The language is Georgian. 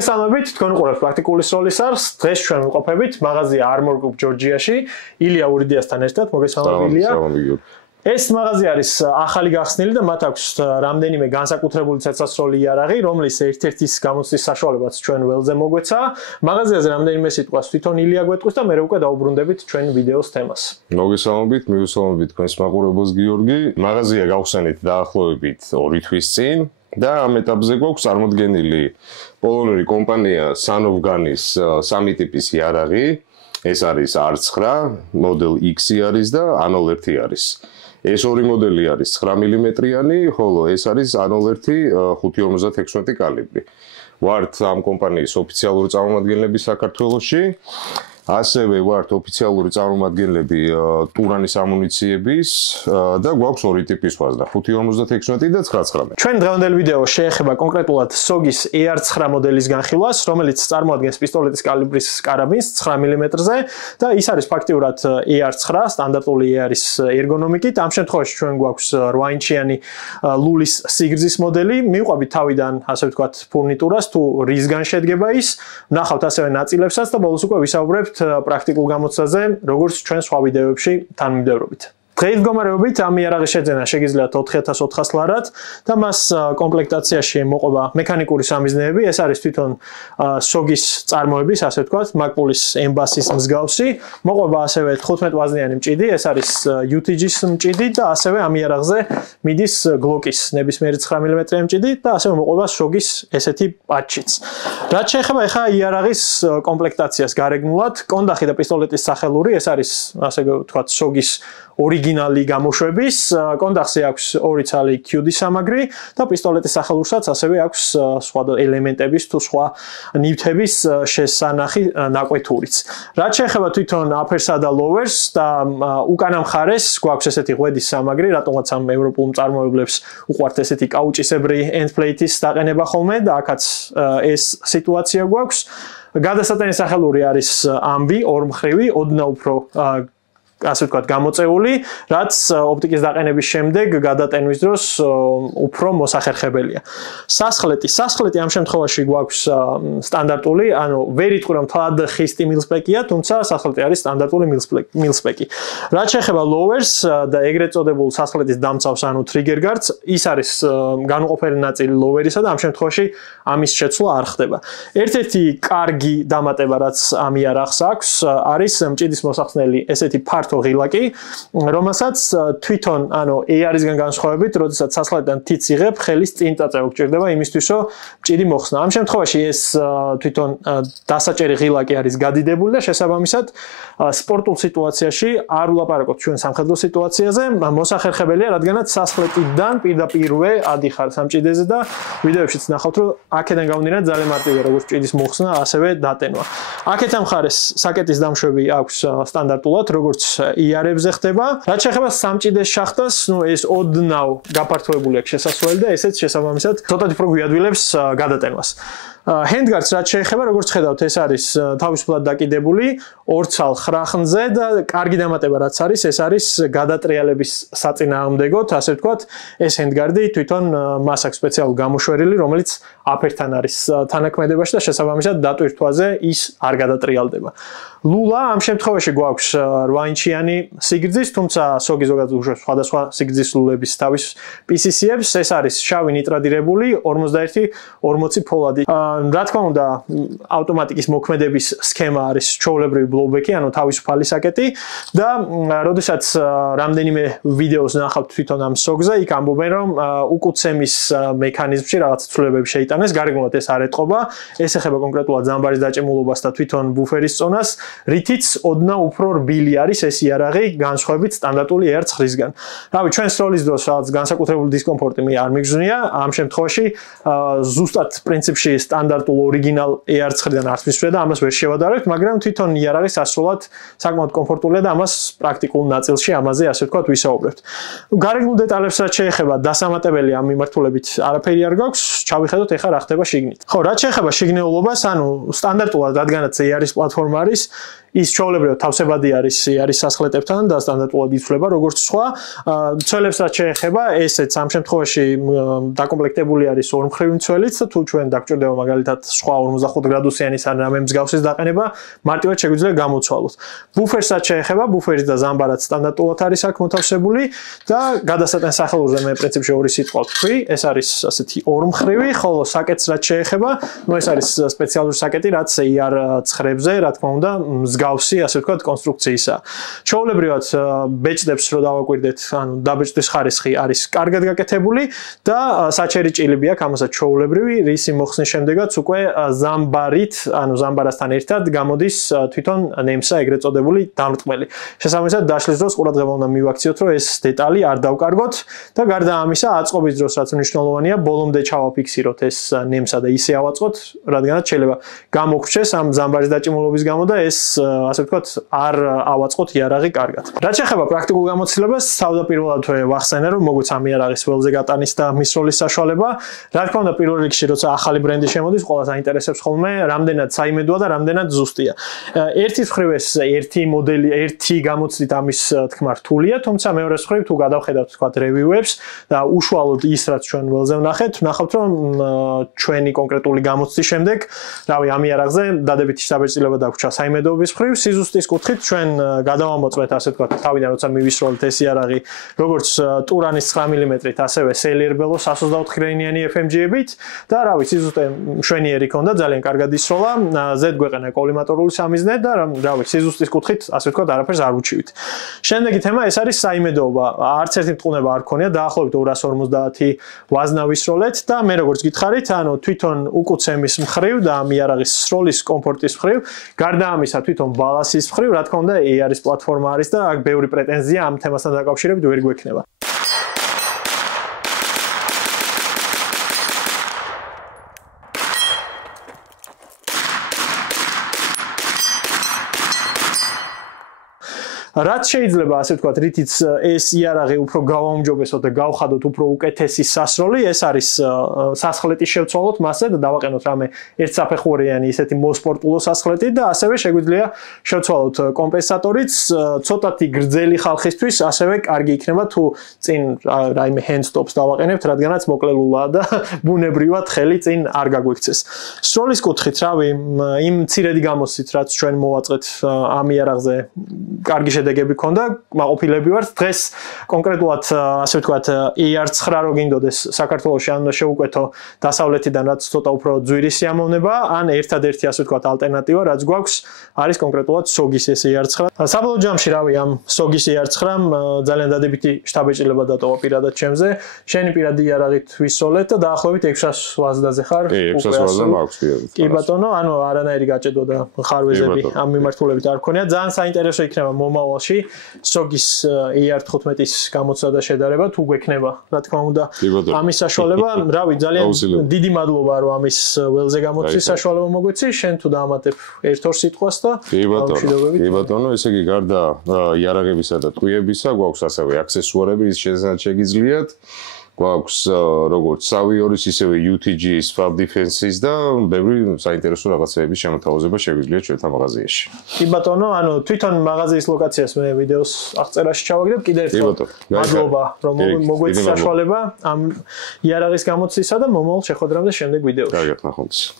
მოგესალმებით, თქვენ უყურებთ პრაქტიკული სროლის არხს. დღეს ჩვენ ვიმყოფებით მაღაზია Armor Group ჯორჯიაში, ილია ურიდიასთან ერთად. მოგესალმებით, ილია. ეს მაღაზია არის ახალი გახსნილი და მათ აქვს რამდენიმე განსაკუთრებული ცეცხლსროლი იარაღი, რომლის ერთ-ერთის გამოცდის საშუალებაც ჩვენ ველზე მოგვეცა. მაღაზიაზე რამდენიმე სიტყვას თვითონ ილია გვეტყვის და მე უკვე დაუბრუნდებით ჩვენ ვიდეოს თემას. მოგესალმებით, მივესალმებით თქვენს მაყურებელს გიორგი. მაღაზია გავხსენით დაახლოებით 2 თვის წინ. და ამ ეტაპზე გვაქვს წარმოდგენილი პოლონური კომპანია Sanovganis სამი ტიპის იარაღი. ეს არის R9, მოდელ X არის და A01 არის. ეს ორი მოდელი არის 9 მმ-იანი, ხოლო ეს არის A01 5.56 კალიბრი. ვართ ამ კომპანიის ოფიციალური წარმომადგენლები საქართველოში. ასევე ვართ ოფიციალური წარმომადგენლები ტურანის ამუნიციების და გვაქვს ორი ტიპის ვაზნა 5.56 და 9.19. ჩვენ დღევანდელ ვიდეო შეეხება კონკრეტულად SOG-ის AR9 მოდელის განხილვას, რომელიც წარმოადგენს პისტოლეტის კალიბრის კარაბინს 9 მმ-ზე და ის არის ფაქტიურად AR9 სტანდარტული AR-ის ერგონომიკით. ამ შემთხვევაში ჩვენ გვაქვს 8 ინჩიანი ლულის სიგრძის მოდელი. მივყვებით თავიდან, ასე ვთქვათ, ფურნიტურას თუ რისგან შედგება ის. ვნახავთ ასევე ნაწილებსაც და ბოლოს უკვე ვისაუბრებთ პრაქტიკულ გამოცდაზე, როგორც ჩვენ სხვა ვიდეოებში თანმიმდევრობით. დღეს მდგომარეობით ამ იარაღის შეძენა შეგიძლიათ 4400 ლარად და მას კომპლექტაციაში მოყვება მექანიკური სამიზნეები. ეს არის თვითონ SOG-ის წარმოების, ასე ვთქვათ, მაგპულის ემბასის მსგავსი. მოყვება ასევე 15 ვაზნიანი მჭიდი, ეს არის UTG-ის მჭიდი და ასევე ამ იარაღზე მიდის Glock-ის ნებისმიერი 9 მმ-იანი მჭიდი და ასევე მოყვება SOG-ის ესეთი პატჩიც. რაც შეეხება ახლა იარაღის კომპლექტაციას გარეგნულად, კონდახი და პისტოლეტის სახელური, ეს არის, ასე ვთქვათ, SOG-ის ორიგინალი გამოშვების. კონდახზე აქვს 2 ცალი QD სამაგრი და პისტოლეტის სახელურსაც ასევე აქვს სხვა ელემენტების თუ სხვა ნივთების შესანახი ნაკვეთურიც. რაც შეეხება თვითონ upper-სა და lower-ს და უკანა მხარეს გვაქვს ესეთი ღვედის სამაგრი, რატომაც ამ ევროპულ მწარმოებლებს უყვართ ესეთი კაუჭისებრი end plate-ის დაყენება ხოლმე და აქაც ეს სიტუაცია გვაქვს. გადასატანის სახელური არის ამბი, ორმხრივი, ოდნავ უფრო ასე ვთქვათ, გამოწეული, რაც ოპტიკის დაყენების შემდეგ გადატენვის დროს უფრო მოსახერხებელია. სასხლეტი ამ შემთხვევაში გვაქვს სტანდარტული, ანუ ვერ იტყვი რომ თლად ხისტი მილსპეკია, თუმცა სასხლეტი არის სტანდარტული მილსპეკი. რაც შეეხება lowers და ეგრეთ წოდებულ სასხლეტის დამცავს, ანუ trigger guards, ის არის განუყოფელი ნაწილი lower-ისა და ამ შემთხვევაში ამის შეცვლა არ ხდება. ერთ-ერთი კარგი დამატება, რაც ამ იარაღს აქვს, არის მჭიდის მოსახსნელი ესეთი ღილაკი, რომელსაც თვითონ, ანუ AR-ისგან განსხვავებით, როდესაც სასხლეტიდან თიც იღებ, ხელის წინ წაწევა გჭირდება იმისთვის, რომ მჭიდი მოხსნა. ამ შემთხვევაში ეს თვითონ დასაჭერი ღილაკი არის გადიდებული და შესაბამისად სპორტულ სიტუაციაში არ ვლაპარაკობთ ჩვენ სამხედრო სიტუაციაზე, მოსახერხებელია, რადგანაც სასხლეტიდან პირდაპირვე ადიხარ სამჭიდეზე და ვიდეოებშიც ნახავთ, რომ აქედან გამომდინარე ძალიან მარტივია როგორც მჭიდის მოხსნა, ასევე დატენვა. აქეთან მხარეს საკეტის დამშვები აქვს სტანდარტულად, როგორც იარებზე ხდება. რაც შეეხება სამჭიდეს შახტას, ეს ოდნავ გაფართოებული აქვს შესასვლელი და ესეც შესაბამისად ცოტათი უფრო გვიადვილებს გადატენვას. Handguards რაც შეეხება, როგორც ხედავთ, ეს არის თავისუფლად დაკიდებული 2 ცალ ხრახნზე და კარგი დამატება რაც არის, ეს არის გადატრიალების საწინააღმდეგოდ, ასე ვთქვათ, ეს handguard-ი თვითონ მას აქვს სპეციალური გამოშვერილი, რომელიც აფერთან არის თანაქმედებაში და შესაბამისად დატვირთვაზე ის არ გადატრიალდება. ლულა ამ შემთხვევაში გვაქვს 8 ინჩიანი სიგრძის, თუმცა SOG-ი ზოგადად უშვებს სხვადასხვა სიგრძის ლულების თავის PCC-ებს, ეს არის შავი ნიტრადირებული 51-40 ფოლადი. რა თქმა უნდა, ავტომატიკის მოქმედების სქემა არის ჩვეულებრივი blowback-ი, ანუ თავისუფალი საკეტი და როდესაც რამდენიმე ვიდეოს ნახავთ თვითონ ამ SOG-ზე, იქ ამბობენ, რომ უკუცემის მექანიზმში რაღაც ცვლილებები შეიტანეს, გარეგნულად ეს არ ეტყობა, ეს ეხება კონკრეტულად ზამბარის დაჭიმულობას და თვითონ ბუფერის წონას, რითიც ოდნავ უფრო რბილი არის ეს იარაღი განსხვავებით სტანდარტული AR9-ისგან. რავი, ჩვენ სროლის დროს რაღაც განსაკუთრებული დისკომფორტი მე არ მიგზნია, ამ შემთხვევაში ზუსტად პრინციპში სტანდარტულ ორიგინალ AR9-დან არც მისვრია და ამას ვერ შევადარებთ, მაგრამ თვითონ იარაღი სასრულად საკმაოდ კომფორტულია და ამას პრაქტიკულ ნაწილში ამაზე ასე ვთქვათ ვისაუბრებთ. გარეგნულ დეტალებს რაც შეეხება დასამატებელი ამ მიმართულებით არაფერი არ გაქვს, ჩავიხედოთ ეხლა რა ხდება შიგნით. ხო, რაც შეეხება შიგნეულობას, ანუ სტანდარტულად რადგანაც AR-ის პლატფორმა არის, ის ჩვეულებრივად თავსებადი არის სასხლეტებთან და სტანდარტულად იცვლება როგორც სხვა. მცველებს რაც შეეხება, ესეც ამ შემთხვევაში დაკომპლექტებული არის ორმხრივი მცველით და თუ ჩვენ დაგჭირდება მაგალითად სხვა 45 გრადუსიანის ან რამე მსგავსის დაყენება, მარტივად შეგვიძლია გამოცვალოთ. ბუფერს რაც შეეხება, ბუფერის და ზამბარაც სტანდარტულად არის აქ მოთავსებული და გადასატენ სახელურზე მე პრინციპში ორი სიტყვა ვთქვი, ეს არის ასეთი ორმხრივი, ხოლო საკეტს რაც შეეხება, ეს არის სპეციალური საკეტი, რაც AR9-ზე, რა თქმა უნდა, მსგავსი, ასე ვთქვათ, კონსტრუქციისა. ჩვეულებრივად ბეჭდებს რო დავაკვირდეთ, ანუ დაბეჭდის ხარისხი არის კარგად გაკეთებული და საჩერი ჭილები აქვს, ამასაც ჩვეულებრივი, რისი მოხსნის შემდეგაც უკვე ზამბარით, ანუ ზამბარასთან ერთად გამოდის თვითონ ნემსა ეგრეთ წოდებული დამრტყმელი. შესაბამისად, დაშლის დროს ყურადღება უნდა მივაქციოთ, რომ ეს დეტალი არ დავკარგოთ და გარდა ამისა, აწყობის დროს რაც მნიშვნელოვანია, ბოლომდე ჩავაფიქსიროთ ეს ნემსა და ისე ავაწყოთ, რადგანაც შეიძლება გამოგრჩეს ამ ზამბარის დაჭიმულობის გამო და ეს ასე ვთქვათ, არ ავაწყოთ იარაღი კარგად. რაც შეეხება პრაქტიკულ გამოცდილებას, თავდაპირველად ვახსენე, რომ მოგვიც ამ იარაღის ველზე გატანის და მისროლის საშუალება. რა თქმა უნდა, პირველ რიგში, როცა ახალი ბრენდი შემოდის, ყველას აინტერესებს ხოლმე, რამდენად საიმედოა და რამდენად ზუსტია. ერთის მხრივ ეს ერთი მოდელი, ერთი გამოცდით ამის თქმა რთულია, თუმცა მეორეს მხრივ თუ გადავხედავთ, ვთქვათ, რევიუებს და უშუალოდ ის, რაც ჩვენ ველზე ვნახეთ, ვნახავთ, რომ ჩვენი კონკრეტული გამოცდის შემდეგ, რავი, ამ იარაღზე დადებითი საბეჭდილება დაგვჭა საიმედოობის მხრივ, სიზუსტის კუთხით ჩვენ გადავამოწმეთ, ასე ვთქვათ, თავიდან როცა მივისროლეთ ეს იარაღი, როგორც ტურანის 9 მმ-ით, ასევე სელიერბელოს 124 რენიანი FMG-ებით და რავი, სიზუსტე მშვენიერი ქონდა, ძალიან კარგად ისროლა, ზედ გვეყენა კოლიმატორული სამიზნე და რავი, სიზუსტის კუთხით, ასე ვთქვათ, არაფერს არ ვუჩივით. შემდეგი თემა ეს არის საიმედოობა. არც ერთი მტყუნება არ ქონია, დაახლოებით 250 ვაზნა ვისროლეთ და მე როგორც გითხარით, ანუ თვითონ უკუცემის მხრივ და ამ იარაღის სროლის კომფორტის მხრივ, გარდა ამისა თვითონ ბალასის მხრივ, რა თქმა უნდა, AR-ის პლატფორმა არის და აქ ბევრი პრეტენზია ამ თემასთან დაკავშირებით ვერ გვექნება. რაც შეიძლება ასე ვთქვათ, რითიც ეს იარაღი უფრო გავაუმჯობესოთ და გავხადოთ უფრო უკეთესი სასროლი, ეს არის სასხლეტი შევცვალოთ მასზე და დავაყენოთ რამე ერთსაფეხურიანი ისეთი მოსპორტულო სასხლეტი და ასევე შეგვიძლია შევცვალოთ კომპენსატორიც, ცოტათი გრძელი ხალხისთვის, ასევე კარგი იქნება თუ წინ რაიმე hand stops დავაყენებთ, რადგანაც მოკლელულა და ბუნებრივად ხელი წინ არ გაგვიქცეს. სროლის კუთხით, რავი, იმ მცირედი გამოცდით, რაც ჩვენ მოვაწყეთ ამ იარაღზე, კარგი შედეგები ქონდა, მაყოფილები ვართ. დღეს კონკრეტულად ასე ვთქვათ, AR9 რო გინდოდეს საქართველოში ან შეუკვეთო დასავლეთიდან, რაც ცოტა უფრო ძვირი სიამოვნება, ან ერთადერთი ასე ვთქვათ ალტერნატივა, რაც გვაქვს, არის კონკრეტულად SOG-ის ეს AR9. საბოლოო ჯამში, რავი, ამ SOG-ის AR9-მ ძალიან დადებითი შთაბეჭდილება დატოვა პირადად ჩემზე. შენი პირადი იარაღით ვისროლეთ და დაახლოებით 600 ვაზდაზე ხარ. 600 ვაზდა მაქვს პირადად. კი ბატონო, ანუ არანაირი გაჭედვა და ხარვეზები ამ მიმართულებით არ ქონია. ძალიან საინტერესო იქნება მომავალში SOG-ის AR15-ის გამოცდა და შედარება თუ გვექნება, რა თქმა უნდა, ამის საშუალება. რავი, ძალიან დიდი მადლობა, რომ ამის ველზე გამოცდის საშუალება მოგვეცი. შენ თუ დაამატებ ერთ-ორ სიტყვას და კი ბატონო, ესე იგი გარდა იარაღებისა და ტყვიებისა, გვაქვს ასევე აქსესუარები, რის შესაძლოა შეგიძლიათ. გვაქვს როგორც SAVIOR-ის, ისევე UTG-ის, FAB Defense-ის და ბევრი საინტერესო რაღაცეების შემოთავაზება შეგვიძლია ჩვენთან მაღაზიაში. კი ბატონო, ანუ თვითონ მაღაზიის ლოკაციას მე ვიდეოს აღწერაში ჩავაგდებ. კიდევ ერთხელ მადლობა, რომ მოგვეცი საშუალება ამ იარაღის გამოცდისა და მომავალ შეხვედრამდე შემდეგ ვიდეოში. კარგად, ნახვამდის.